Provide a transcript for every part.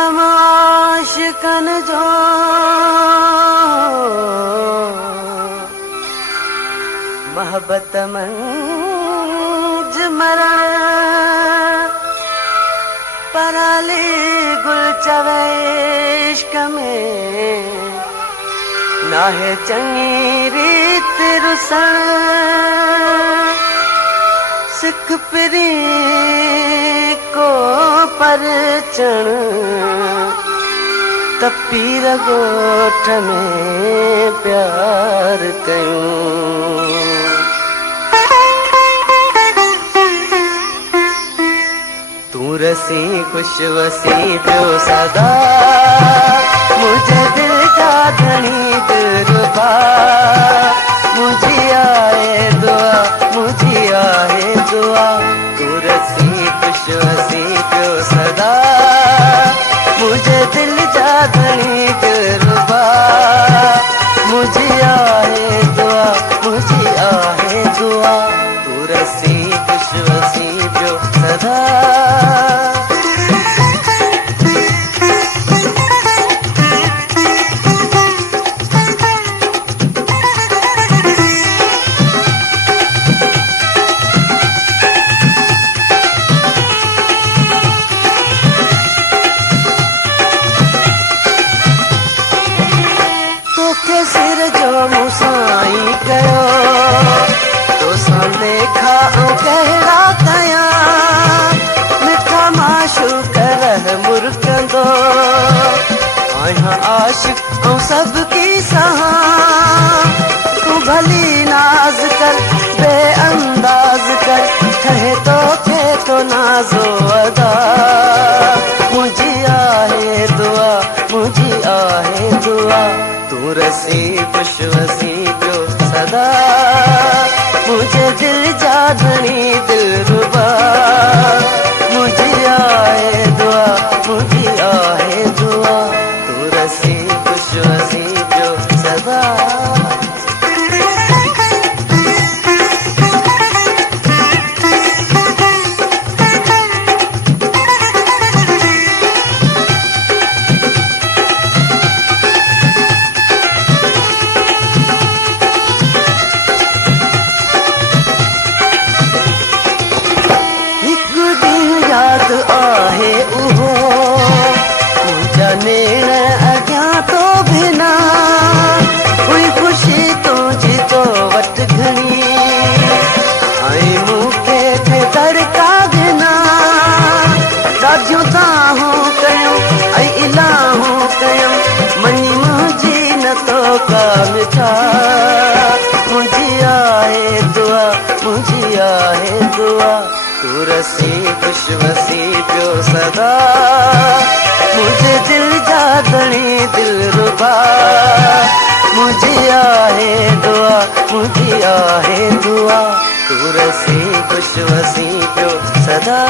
आशिकन जो मोहब्बत मंज मरण पराली गुल चवे इश्क में नाहे चंगी रीत रुसन सिख पिरी को परचण तपीर गोठ में प्यार कयूं तू रसी खुश वसी पियो सदा मुझे दिल का धनी दिलरुबा मुझे आए दुआ तू रसी खुश वसी पियो सदा मुझे दिल जा धनी दिलरुबा मुझे आए दुआ तू रसी खुश वसी पियो सदा सिर जो मुसाई कयो तो लेखा कहड़ा कया मिठा माशूक रह मुर्कंदो आया आशिक ऐं सबकी सहा तू भली नाज कर बेअंदाज कर ठहे तो नाजो अदा मुझी आहे दुआ तू रसी खुश वसी पियो सदा मुझे दिल जा धनी दिलरुबा मुझे आए दुआ तू रसी खुश वसी पियो सदा याद आहे उहो तुझा नेण अॻियां तो बिना हुई ख़ुशी तुंहिंजी तो वटि घणी ऐं मूंखे थे तड़का बिना ॾाढियूं ताहूं कयूं ऐं इलाहूं कयूं मनी मुंहिंजी न तो का मिठा मुंहिंजी आहे दुआ तू रसी खुश वसी पियो सदा मुझे दिल जा धनी दिलरुबा मुझे आहे दुआ तू रसी खुश वसी पियो सदा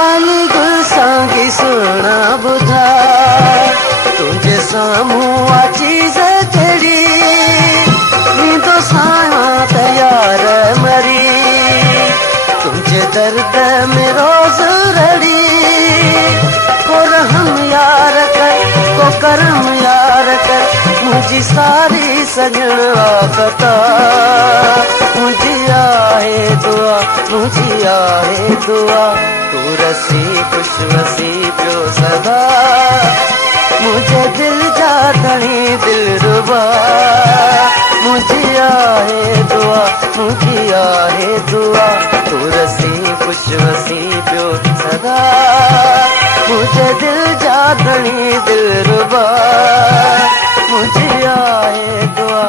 आली गुल सांगी सुना बुधा तुझे सामूं आ चीज कड़ी नींदो साया तैयार मरी तुझे दर्द में रोज रड़ी को रहम यार कर को करम यार कर मुझी सारी सजन वाकता मुझे आहे दुआ तू रसी खुश वसी पियो सदा मुझे दिल जा धनी दिलरुबा मुझे आहे दुआ तू रसी खुश वसी पियो सदा मुझे दिल जा धनी दिलरुबा मुझे आहे दुआ